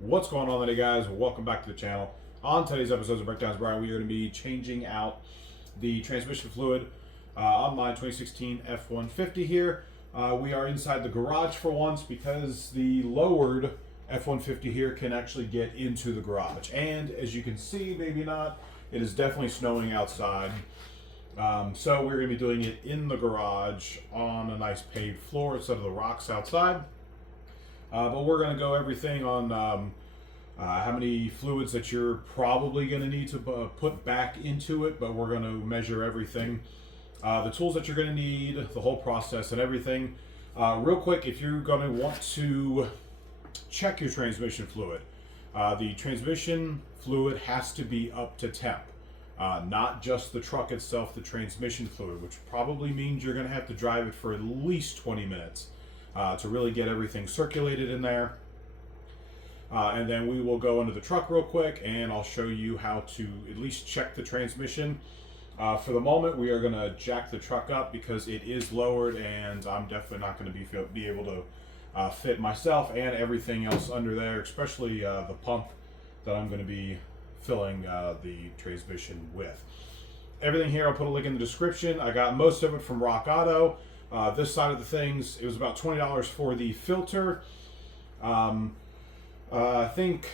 What's going on today, guys? Welcome back to the channel. On today's episode of Breakdowns Brian, we are going to be changing out the transmission fluid on my 2016 F-150 here. We are inside the garage for once because the lowered F-150 here can actually get into the garage. And as you can see, maybe not, it is definitely snowing outside. So we're going to be doing it in the garage on a nice paved floor instead of the rocks outside. But we're going to go everything on how many fluids that you're probably going to need to put back into it, but we're going to measure everything. The tools that you're going to need, the whole process and everything. Real quick, if you're going to want to check your transmission fluid, the transmission fluid has to be up to temp. Not just the truck itself, the transmission fluid, which probably means you're going to have to drive it for at least 20 minutes. To really get everything circulated in there. And then we will go into the truck real quick and I'll show you how to at least check the transmission. For the moment, we are going to jack the truck up because it is lowered and I'm definitely not going to be able to fit myself and everything else under there, especially the pump that I'm going to be filling the transmission with. Everything here, I'll put a link in the description. I got most of it from Rock Auto. This side of the things, it was about $20 for the filter. I think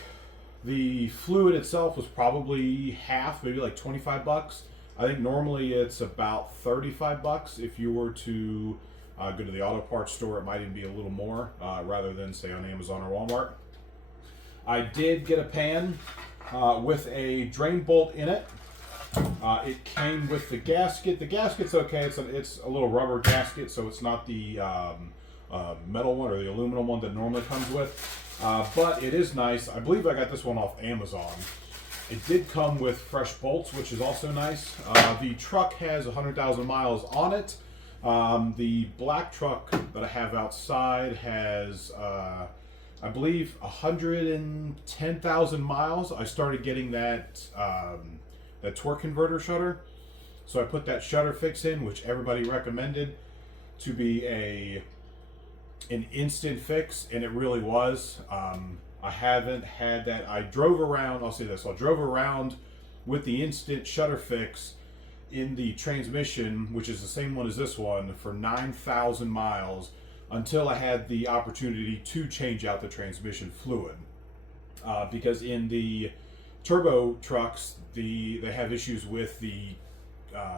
the fluid itself was probably half, maybe like 25 bucks. I think normally it's about 35 bucks. If you were to go to the auto parts store, it might even be a little more, rather than say on Amazon or Walmart. I did get a pan with a drain bolt in it. It came with the gasket. The gasket's okay. It's a little rubber gasket, so it's not the metal one or the aluminum one that normally comes with. But it is nice. I believe I got this one off Amazon. It did come with fresh bolts, which is also nice. The truck has 100,000 miles on it. The black truck that I have outside has, I believe, 110,000 miles. I started getting that torque converter shutter. So I put that shutter fix in, which everybody recommended to be an instant fix, and it really was. I haven't had that. I drove around, I'll say this, I drove around with the instant shutter fix in the transmission, which is the same one as this one, for 9,000 miles until I had the opportunity to change out the transmission fluid. Because in the turbo trucks, they have issues with the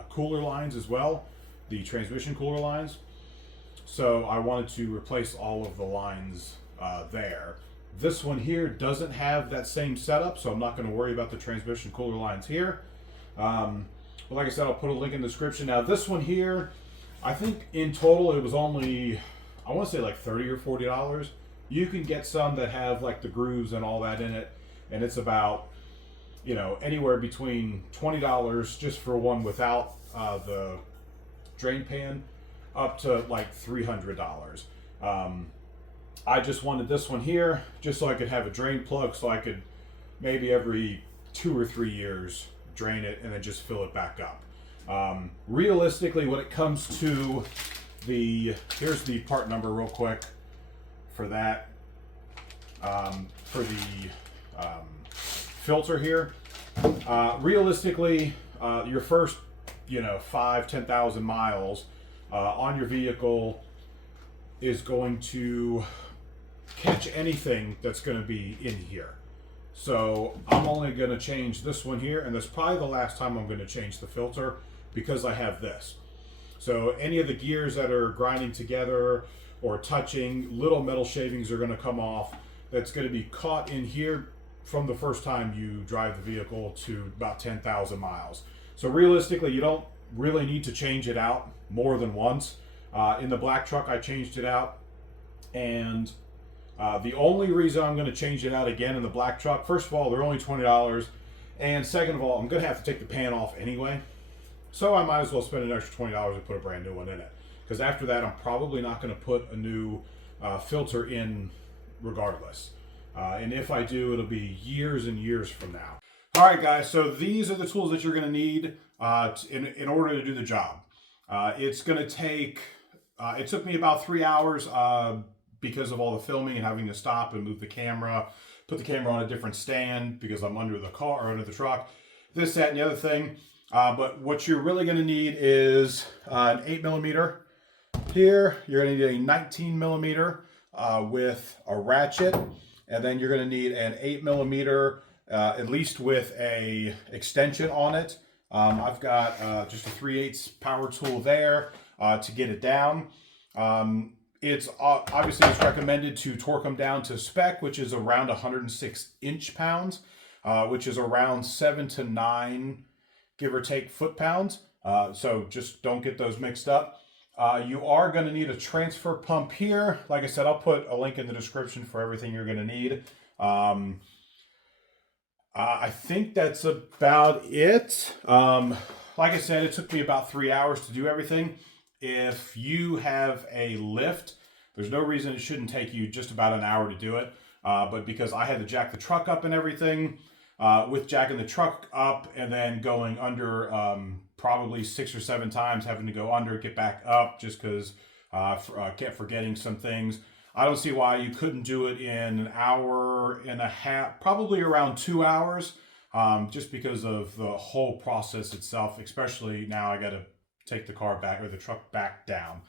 cooler lines as well, the transmission cooler lines. So I wanted to replace all of the lines there. This one here doesn't have that same setup, so I'm not going to worry about the transmission cooler lines here. But like I said, I'll put a link in the description. Now this one here, I think in total it was only, I want to say like $30 or $40. You can get some that have like the grooves and all that in it, and it's about, you know, anywhere between $20 just for one without the drain pan up to like $300. I just wanted this one here just so I could have a drain plug, so I could maybe every 2 or 3 years drain it and then just fill it back up. Realistically, when it comes to here's the part number real quick for that, for the filter here. Realistically, your first, 5-10,000 miles on your vehicle is going to catch anything that's going to be in here. So I'm only going to change this one here, and that's probably the last time I'm going to change the filter because I have this. So any of the gears that are grinding together or touching, little metal shavings are going to come off. That's going to be caught in here from the first time you drive the vehicle to about 10,000 miles. So realistically, you don't really need to change it out more than once. In the black truck, I changed it out, and the only reason I'm going to change it out again in the black truck, first of all, they're only $20, and second of all, I'm going to have to take the pan off anyway, so I might as well spend an extra $20 and put a brand new one in it, because after that, I'm probably not going to put a new filter in regardless, and if I do, it'll be years and years from now. All right, guys, so these are the tools that you're going to need in order to do the job. It's going to take, it took me about 3 hours. because of all the filming and having to stop and move the camera, put the camera on a different stand because I'm under the car or under the truck, this, that, and the other thing. But what you're really going to need is an 8mm here. You're going to need a 19mm with a ratchet, and then you're going to need an 8mm at least with a extension on it. I've got just a 3/8 power tool there to get it down. It's obviously it's recommended to torque them down to spec, which is around 106 inch-pounds, which is around 7 to 9, give or take, foot-pounds. So just don't get those mixed up. You are going to need a transfer pump here. Like I said, I'll put a link in the description for everything you're going to need. I think that's about it. Like I said, it took me about 3 hours to do everything. If you have a lift, there's no reason it shouldn't take you just about an hour to do it. But because I had to jack the truck up and everything, with jacking the truck up and then going under probably 6 or 7 times, having to go under, get back up just because kept forgetting some things. I don't see why you couldn't do it in an hour and a half, probably around 2 hours, just because of the whole process itself, especially now I got to take the car back or the truck back down.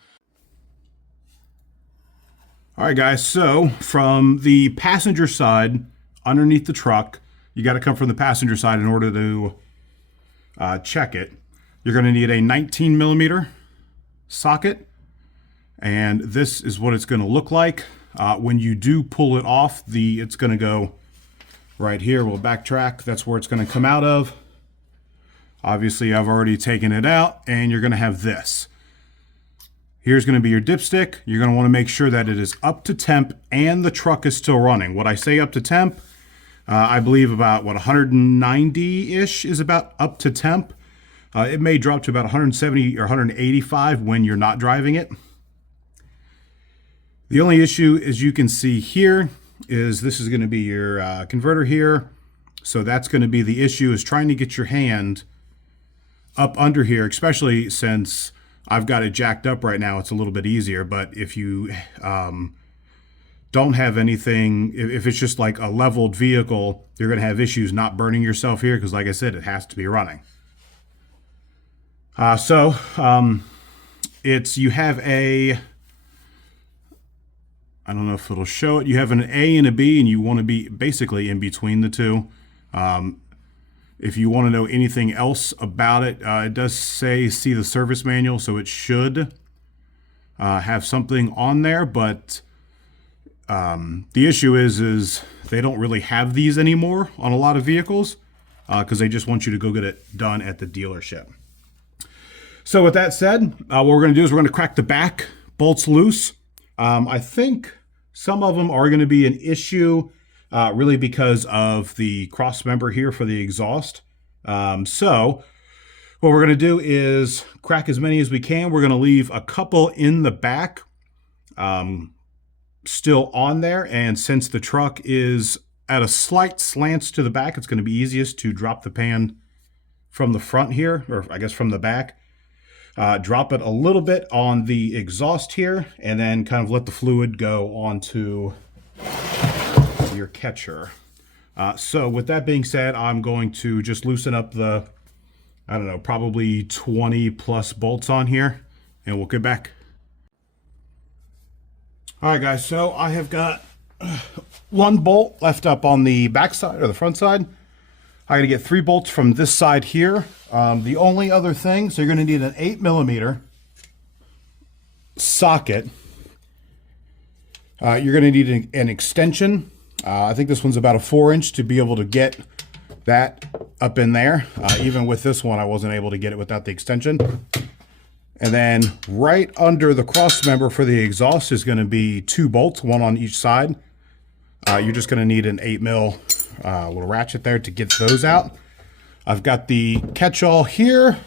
All right, guys, so from the passenger side underneath the truck, you got to come from the passenger side in order to check it. You're going to need a 19mm socket, and this is what it's going to look like. When you do pull it off, it's going to go right here. We'll backtrack. That's where it's going to come out of. Obviously, I've already taken it out, and you're going to have this. Here's going to be your dipstick. You're going to want to make sure that it is up to temp and the truck is still running. What I say up to temp, I believe about, 190-ish is about up to temp. It may drop to about 170 or 185 when you're not driving it. The only issue, as you can see here, is this is going to be your converter here. So that's going to be the issue, is trying to get your hand up under here, especially since I've got it jacked up right now. It's a little bit easier, but if you don't have anything, if it's just like a leveled vehicle, you're going to have issues not burning yourself here because, like I said, it has to be running. You have a, I don't know if it'll show it, you have an A and a B, and you want to be basically in between the two. If you want to know anything else about it, it does say see the service manual, so it should have something on there, but the issue is they don't really have these anymore on a lot of vehicles because they just want you to go get it done at the dealership. So with that said, what we're going to do is we're going to crack the back bolts loose. I think some of them are going to be an issue really because of the cross member here for the exhaust. So what we're going to do is crack as many as we can. We're going to leave a couple in the back still on there. And since the truck is at a slight slant to the back, it's going to be easiest to drop the pan from the front here, or I guess from the back. Drop it a little bit on the exhaust here, and then kind of let the fluid go onto your catcher. So with that being said, I'm going to just loosen up the, I don't know, probably 20 plus bolts on here, and we'll get back. All right, guys, so I have got one bolt left up on the back side or the front side. I got to get 3 bolts from this side here. The only other thing, so you're going to need an 8mm socket. You're going to need an extension. I think this one's about a 4-inch to be able to get that up in there. Even with this one, I wasn't able to get it without the extension. And then right under the cross member for the exhaust is going to be 2 bolts, one on each side. You're just going to need an 8mm little ratchet there to get those out. I've got the catch-all here.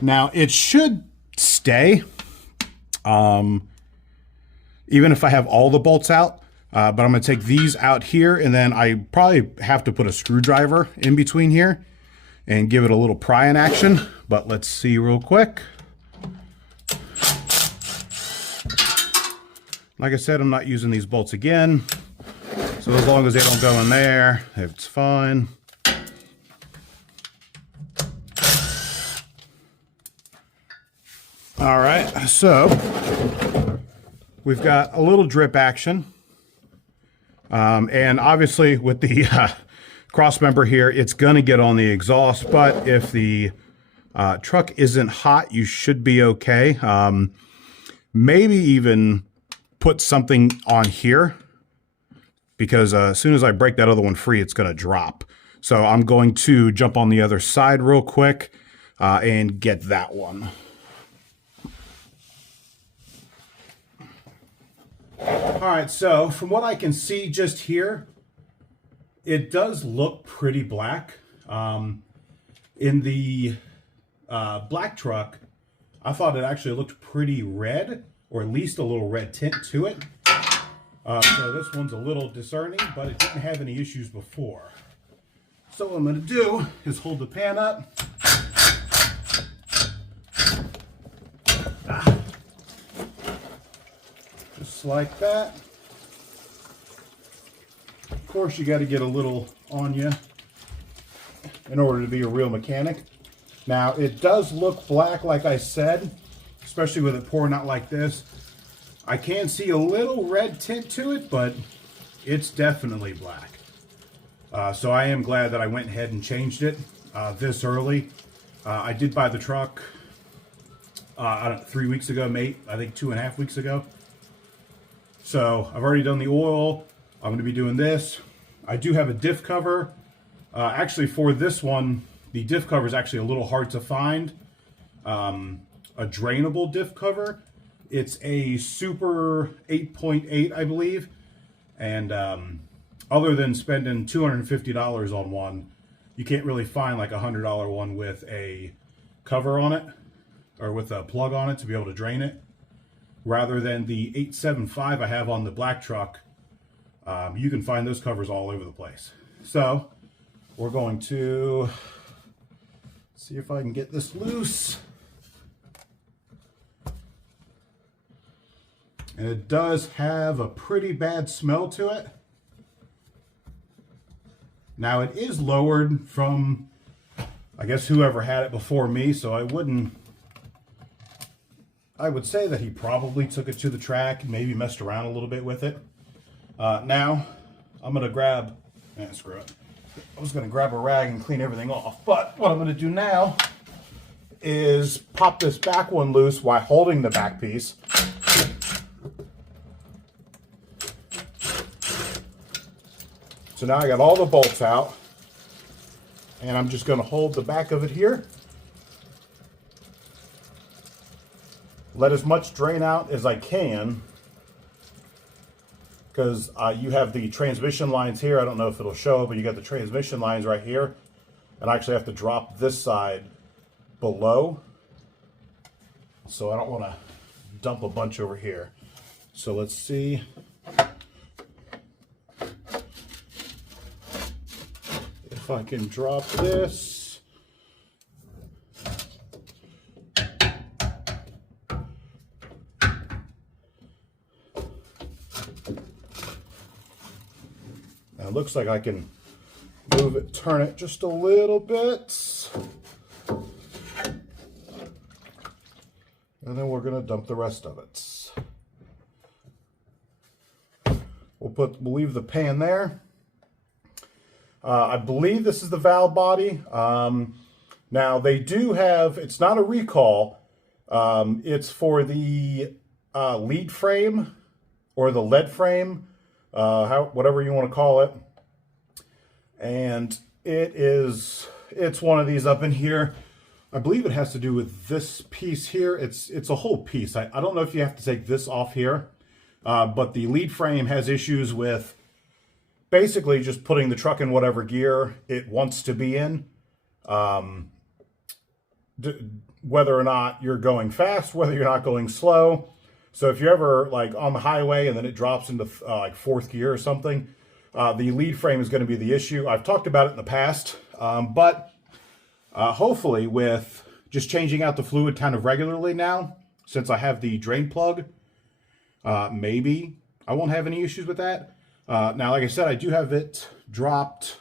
Now it should stay, even if I have all the bolts out, but I'm going to take these out here, and then I probably have to put a screwdriver in between here and give it a little prying action, but let's see real quick. Like I said, I'm not using these bolts again. So as long as they don't go in there, it's fine. All right, so we've got a little drip action. And obviously with the cross member here, it's going to get on the exhaust, but if the truck isn't hot, you should be okay. Maybe even put something on here, because as soon as I break that other one free, it's going to drop. So I'm going to jump on the other side real quick and get that one. All right, so from what I can see just here, it does look pretty black. In the black truck, I thought it actually looked pretty red, or at least a little red tint to it. So this one's a little discerning, but it didn't have any issues before. So what I'm going to do is hold the pan up. Just like that. Of course, you got to get a little on you in order to be a real mechanic. Now, it does look black, like I said, especially with it pouring out like this. I can see a little red tint to it, but it's definitely black. So I am glad that I went ahead and changed it this early. I did buy the truck, I don't know, 3 weeks ago, mate. I think 2.5 weeks ago. So I've already done the oil. I'm going to be doing this. I do have a diff cover. Actually, for this one, the diff cover is actually a little hard to find. A drainable diff cover. It's a Super 8.8, I believe. And other than spending $250 on one, you can't really find like a $100 one with a cover on it, or with a plug on it to be able to drain it. Rather than the 875 I have on the black truck, you can find those covers all over the place. So we're going to see if I can get this loose. And it does have a pretty bad smell to it. Now it is lowered from, I guess, whoever had it before me, so I would say that he probably took it to the track and maybe messed around a little bit with it. Now, I'm going to grab, screw it. I was going to grab a rag and clean everything off, but what I'm going to do now is pop this back one loose while holding the back piece. So now I got all the bolts out, and I'm just going to hold the back of it here. Let as much drain out as I can, because you have the transmission lines here. I don't know if it'll show, but you got the transmission lines right here. And I actually have to drop this side below, so I don't want to dump a bunch over here. So let's see. If I can drop this. Now it looks like I can move it, turn it just a little bit. And then we're going to dump the rest of it. We'll leave the pan there. I believe this is the valve body. Now they do have, it's not a recall. It's for the lead frame or the lead frame, whatever you want to call it. And it's one of these up in here. I believe it has to do with this piece here. It's a whole piece. I don't know if you have to take this off here, but the lead frame has issues with basically just putting the truck in whatever gear it wants to be in. Whether or not you're going fast, whether you're not going slow. So if you're ever like on the highway and then it drops into like fourth gear or something, the lead frame is going to be the issue. I've talked about it in the past, but hopefully with just changing out the fluid kind of regularly now, since I have the drain plug, maybe I won't have any issues with that. Now, like I said, I do have it dropped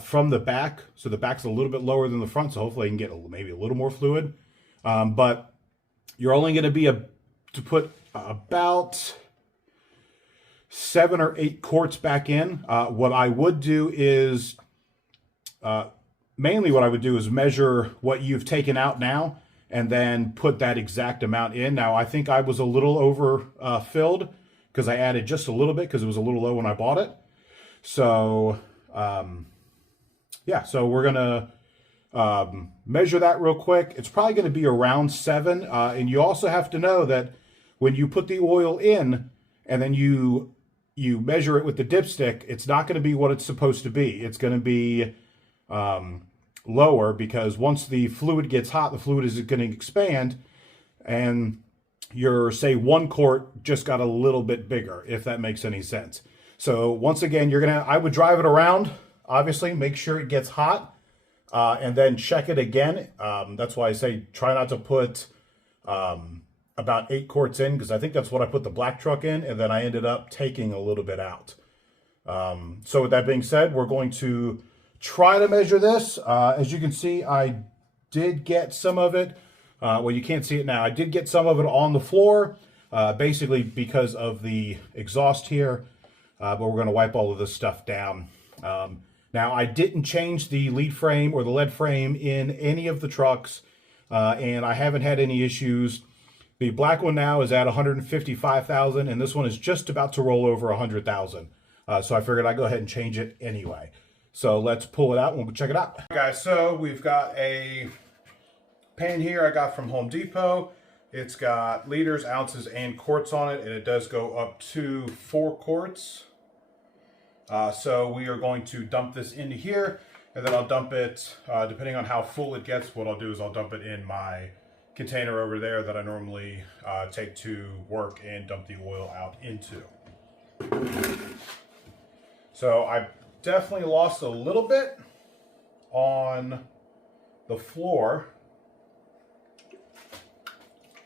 from the back, so the back's a little bit lower than the front, so hopefully I can get maybe a little more fluid. But you're only going to be to put about 7 or 8 quarts back in. What I would do is, mainly what I would do is measure what you've taken out now and then put that exact amount in. Now, I think I was a little over filled because I added just a little bit because it was a little low when I bought it. So, yeah, so we're going to measure that real quick. It's probably going to be around 7. And you also have to know that when you put the oil in and then you measure it with the dipstick, it's not going to be what it's supposed to be. It's going to be lower because once the fluid gets hot, the fluid is going to expand, and your, say, 1 quart just got a little bit bigger, if that makes any sense. So once again, I would drive it around, obviously, make sure it gets hot, and then check it again. That's why I say try not to put about 8 quarts in, because I think that's what I put the black truck in, and then I ended up taking a little bit out. So with that being said, we're going to try to measure this. As you can see, I did get some of it. Well, you can't see it now. I did get some of it on the floor, basically because of the exhaust here. But we're going to wipe all of this stuff down. Now, I didn't change the lead frame or the lead frame in any of the trucks, and I haven't had any issues. The black one now is at 155,000, and this one is just about to roll over 100,000. So I figured I'd go ahead and change it anyway. So let's pull it out and we'll check it out. All right, guys, so we've got a pan here I got from Home Depot. It's got liters, ounces, and quarts on it, and it does go up to 4 quarts. So we are going to dump this into here, and then I'll dump it, depending on how full it gets, what I'll do is I'll dump it in my container over there that I normally take to work and dump the oil out into. So I definitely lost a little bit on the floor.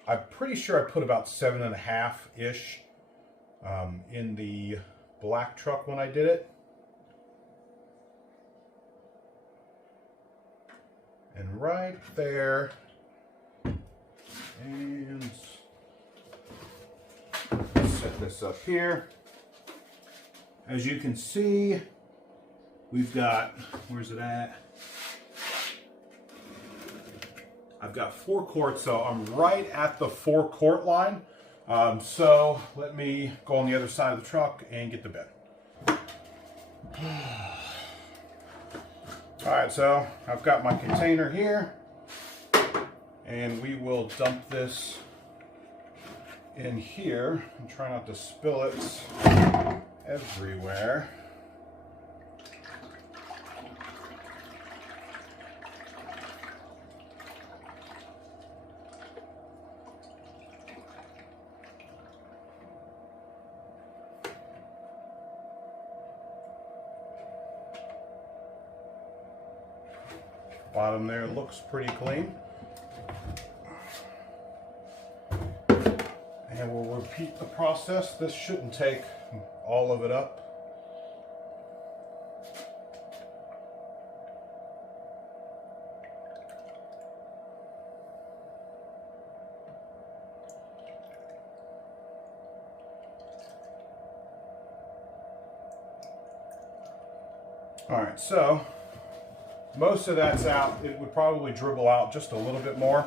I'm pretty sure I put about 7.5-ish in the black truck when I did it. And right there, and set this up here. As you can see, we've got, where's it at? I've got 4 quarts, so I'm right at the 4 quart line. So let me go on the other side of the truck and get the bin. All right, so I've got my container here, and we will dump this in here and try not to spill it everywhere. Bottom there looks pretty clean. And we'll repeat the process. This shouldn't take all of it up. All right, so most of that's out. It would probably dribble out just a little bit more.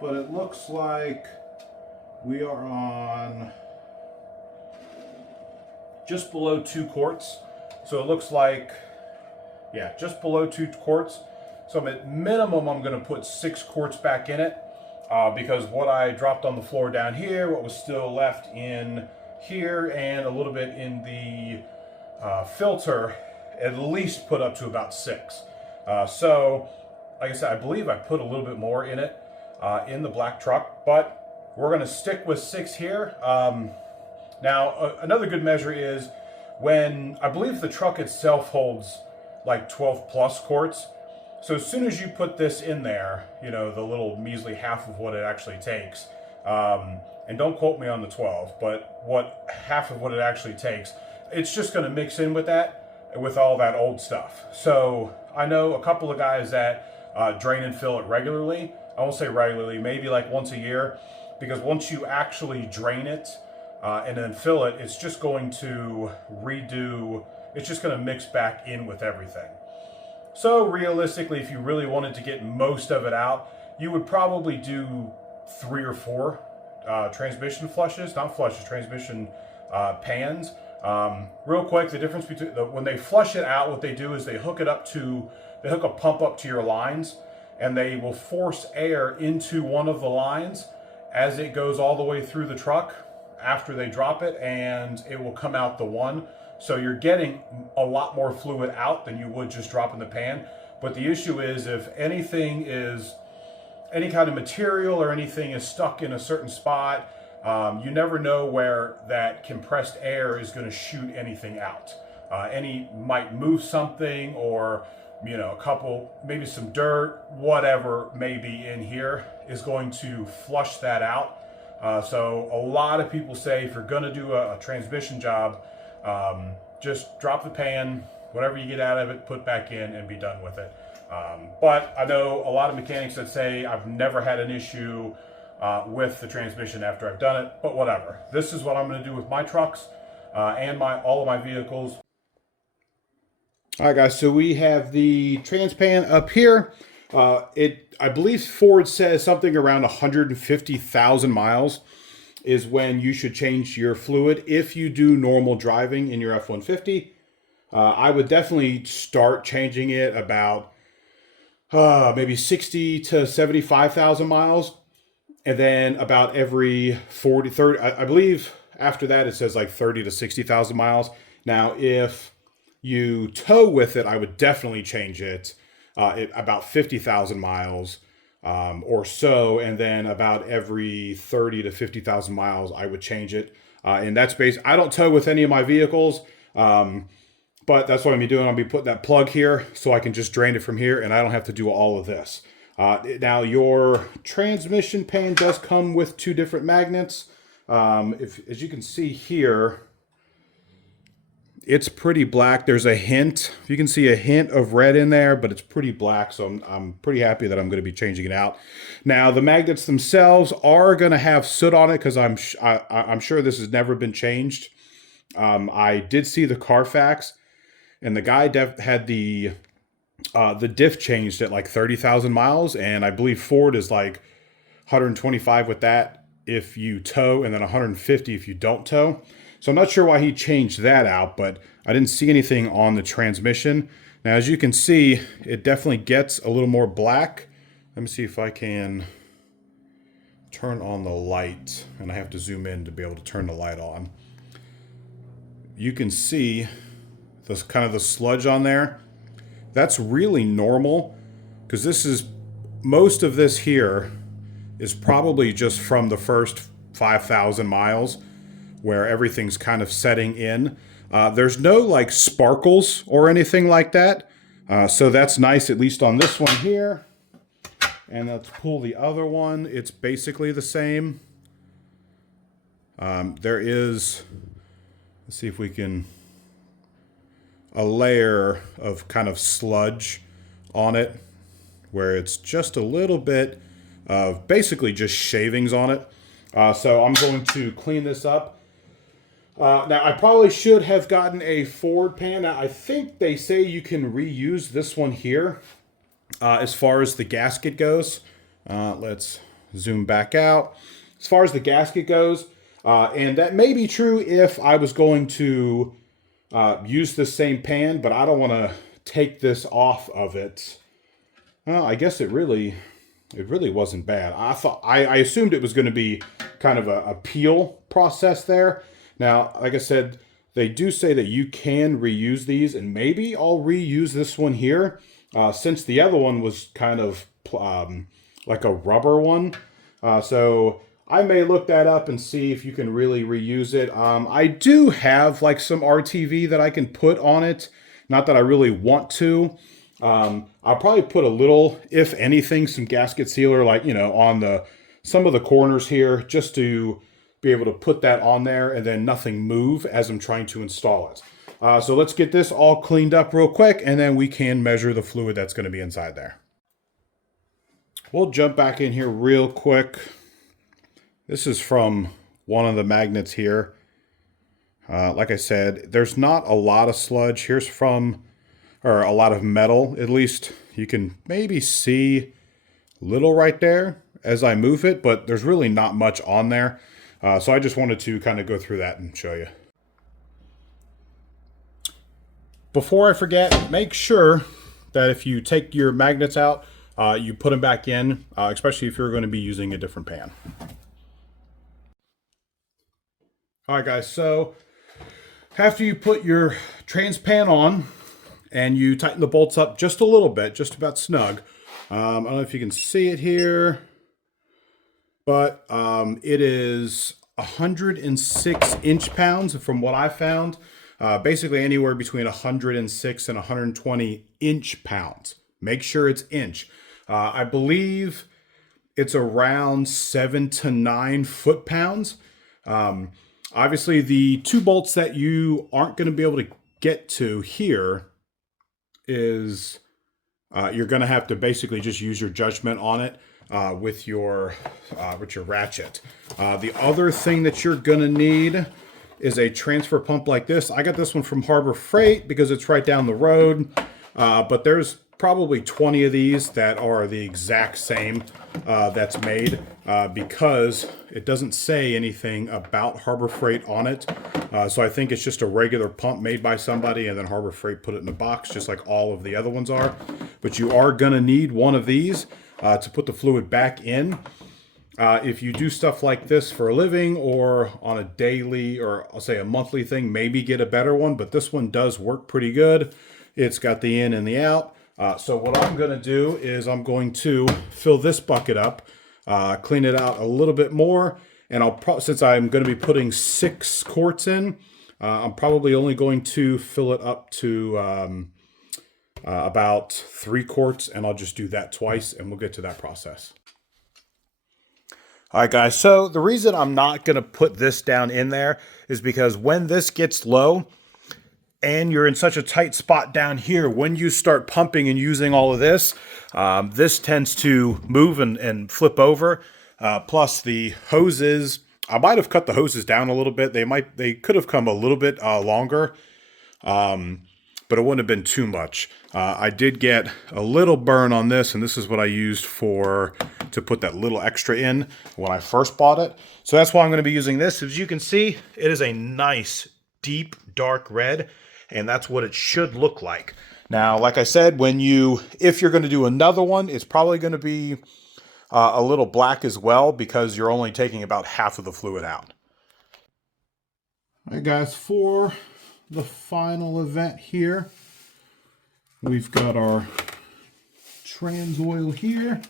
But it looks like we are on just below 2 quarts. So it looks like, yeah, just below 2 quarts. So at minimum, I'm going to put 6 quarts back in it because what I dropped on the floor down here, what was still left in here, and a little bit in the filter, at least put up to about 6. So, like I said, I believe I put a little bit more in it in the black truck, but we're going to stick with 6 here. Now, another good measure is when, I believe the truck itself holds like 12 plus quarts. So as soon as you put this in there, you know, the little measly half of what it actually takes, and don't quote me on the 12, but what half of what it actually takes, it's just going to mix in with that, with all that old stuff. So I know a couple of guys that drain and fill it regularly. I won't say regularly, maybe like once a year, because once you actually drain it and then fill it, it's just going to redo, it's just going to mix back in with everything. So realistically, if you really wanted to get most of it out, you would probably do 3 or 4 transmission flushes, not flushes, transmission pans. Real quick, the difference between when they flush it out, what they do is they hook a pump up to your lines, and they will force air into one of the lines as it goes all the way through the truck after they drop it, and it will come out the one. So you're getting a lot more fluid out than you would just drop in the pan. But the issue is, if anything is, any kind of material or anything is stuck in a certain spot, you never know where that compressed air is going to shoot anything out. Any might move something, or you know, a couple, maybe some dirt, whatever may be in here is going to flush that out. So a lot of people say if you're going to do a transmission job, just drop the pan, whatever you get out of it, put back in and be done with it. But I know a lot of mechanics that say I've never had an issue with the transmission after I've done it, but whatever. This is what I'm going to do with my trucks and all of my vehicles. All right, guys, so we have the Transpan up here. I believe Ford says something around 150,000 miles is when you should change your fluid if you do normal driving in your F-150. I would definitely start changing it about maybe 60 to 75,000 miles. And then about every 30, I believe after that it says like 30 to 60,000 miles. Now, if you tow with it, I would definitely change it about 50,000 miles or so. And then about every 30 to 50,000 miles, I would change it. And that's based, I don't tow with any of my vehicles, but that's what I'm doing. I'll be putting that plug here so I can just drain it from here and I don't have to do all of this. Now your transmission pan does come with 2 different magnets. As you can see here, it's pretty black. There's a hint, you can see a hint of red in there, but it's pretty black. So I'm pretty happy that I'm going to be changing it out. Now the magnets themselves are going to have soot on it because I'm sure this has never been changed. I did see the Carfax, and the guy had the diff changed at like 30,000 miles, and I believe Ford is like 125 with that if you tow, and then 150 if you don't tow. So I'm not sure why he changed that out, but I didn't see anything on the transmission. Now, as you can see, it definitely gets a little more black. Let me see if I can turn on the light, and I have to zoom in to be able to turn the light on. You can see this kind of the sludge on there. That's really normal, because this is, most of this here is probably just from the first 5,000 miles where everything's kind of setting in. There's no like sparkles or anything like that. So that's nice, at least on this one here. And let's pull the other one. It's basically the same. There is, let's see if we can, a layer of kind of sludge on it where it's just a little bit of basically just shavings on it. So I'm going to clean this up. Now, I probably should have gotten a Ford pan. Now, I think they say you can reuse this one here as far as the gasket goes. Let's zoom back out. As far as the gasket goes, and that may be true if I was going to use the same pan, but I don't want to take this off of it. Well, I guess it really wasn't bad. I assumed it was going to be kind of a peel process there. Now, like I said, they do say that you can reuse these, and maybe I'll reuse this one here since the other one was kind of like a rubber one. So I may look that up and see if you can really reuse it. I do have like some RTV that I can put on it. Not that I really want to. I'll probably put a little, if anything, some gasket sealer, like, you know, on some of the corners here, just to be able to put that on there and then nothing move as I'm trying to install it. So let's get this all cleaned up real quick, and then we can measure the fluid that's going to be inside there. We'll jump back in here real quick. This is from one of the magnets here. Like I said, there's not a lot of sludge. Here's from, or a lot of metal. At least you can maybe see a little right there as I move it, but there's really not much on there. So I just wanted to kind of go through that and show you. Before I forget, make sure that if you take your magnets out, you put them back in, especially if you're going to be using a different pan. All right, guys, so after you put your trans pan on and you tighten the bolts up just a little bit, just about snug. I don't know if you can see it here, but it is 106 inch-pounds from what I found. Basically anywhere between 106 and 120 inch-pounds. Make sure it's inch. I believe it's around 7 to 9 foot-pounds. Obviously, the 2 bolts that you aren't going to be able to get to here is you're going to have to basically just use your judgment on it with your ratchet. The other thing that you're going to need is a transfer pump like this. I got this one from Harbor Freight because it's right down the road, but there's probably 20 of these that are the exact same that's made because it doesn't say anything about Harbor Freight on it. So I think it's just a regular pump made by somebody, and then Harbor Freight put it in a box just like all of the other ones are. But you are gonna need one of these to put the fluid back in. If you do stuff like this for a living or on a daily, or I'll say a monthly thing, maybe get a better one, but this one does work pretty good. It's got the in and the out. So what I'm going to do is I'm going to fill this bucket up, clean it out a little bit more, and since I'm going to be putting 6 quarts in, I'm probably only going to fill it up to about 3 quarts, and I'll just do that twice, and we'll get to that process. All right, guys, so the reason I'm not going to put this down in there is because when this gets low, and you're in such a tight spot down here, when you start pumping and using all of this, this tends to move and flip over. Plus the hoses, I might have cut the hoses down a little bit. They could have come a little bit longer, but it wouldn't have been too much. I did get a little burn on this, and this is what I used to put that little extra in when I first bought it. So that's why I'm going to be using this. As you can see, it is a nice, deep, dark red. And that's what it should look like. Now, like I said, if you're going to do another one, it's probably going to be a little black as well, because you're only taking about half of the fluid out. All right, guys, for the final event here, we've got our trans oil here.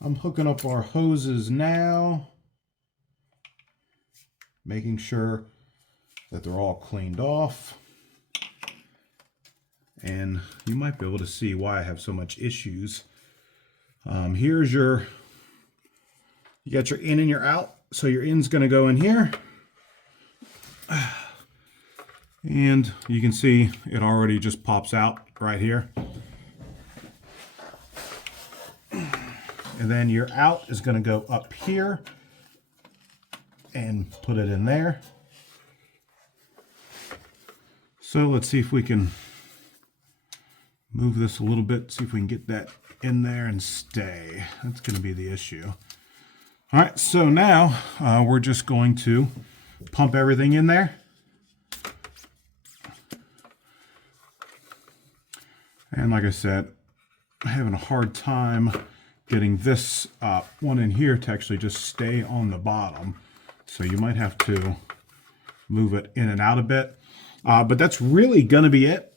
I'm hooking up our hoses now, making sure that they're all cleaned off. And you might be able to see why I have so much issues. Here's you got your in and your out. So your in's going to go in here. And you can see it already just pops out right here. And then your out is going to go up here and put it in there. So let's see if we can move this a little bit, see if we can get that in there and stay. That's going to be the issue. All right, so now we're just going to pump everything in there. And like I said, I'm having a hard time getting this one in here to actually just stay on the bottom. So you might have to move it in and out a bit. But that's really going to be it.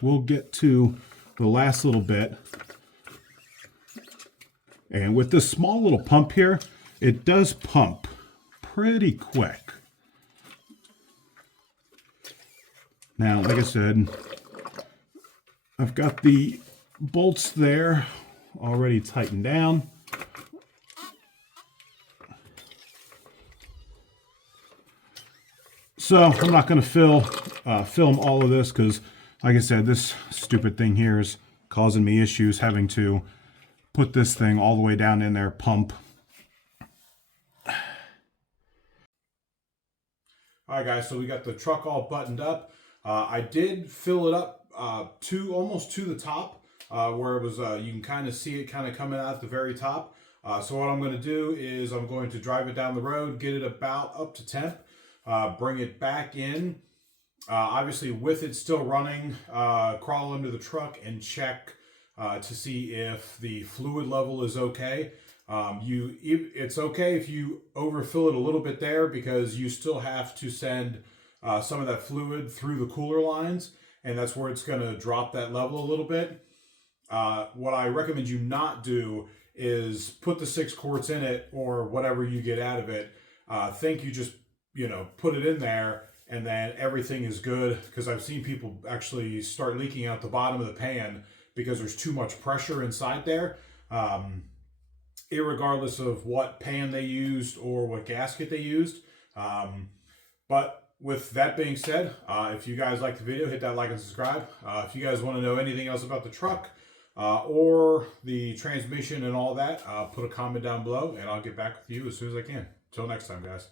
We'll get to the last little bit. And with this small little pump here, it does pump pretty quick. Now, like I said, I've got the bolts there already tightened down. So I'm not going to film all of this because, like I said, this stupid thing here is causing me issues having to put this thing all the way down in there, pump. Alright guys, so we got the truck all buttoned up. I did fill it up almost to the top, where it was, you can kind of see it kind of coming out at the very top. So what I'm going to do is I'm going to drive it down the road, get it about up to temp, bring it back in. Obviously with it still running, crawl under the truck and check to see if the fluid level is okay. It's okay if you overfill it a little bit there because you still have to send some of that fluid through the cooler lines, and that's where it's going to drop that level a little bit. What I recommend you not do is put the 6 quarts in it or whatever you get out of it. Think you just, put it in there and then everything is good, because I've seen people actually start leaking out the bottom of the pan because there's too much pressure inside there. Irregardless of what pan they used or what gasket they used. But with that being said, if you guys like the video, hit that like and subscribe. If you guys want to know anything else about the truck or the transmission and all that, put a comment down below and I'll get back with you as soon as I can. Till next time, guys.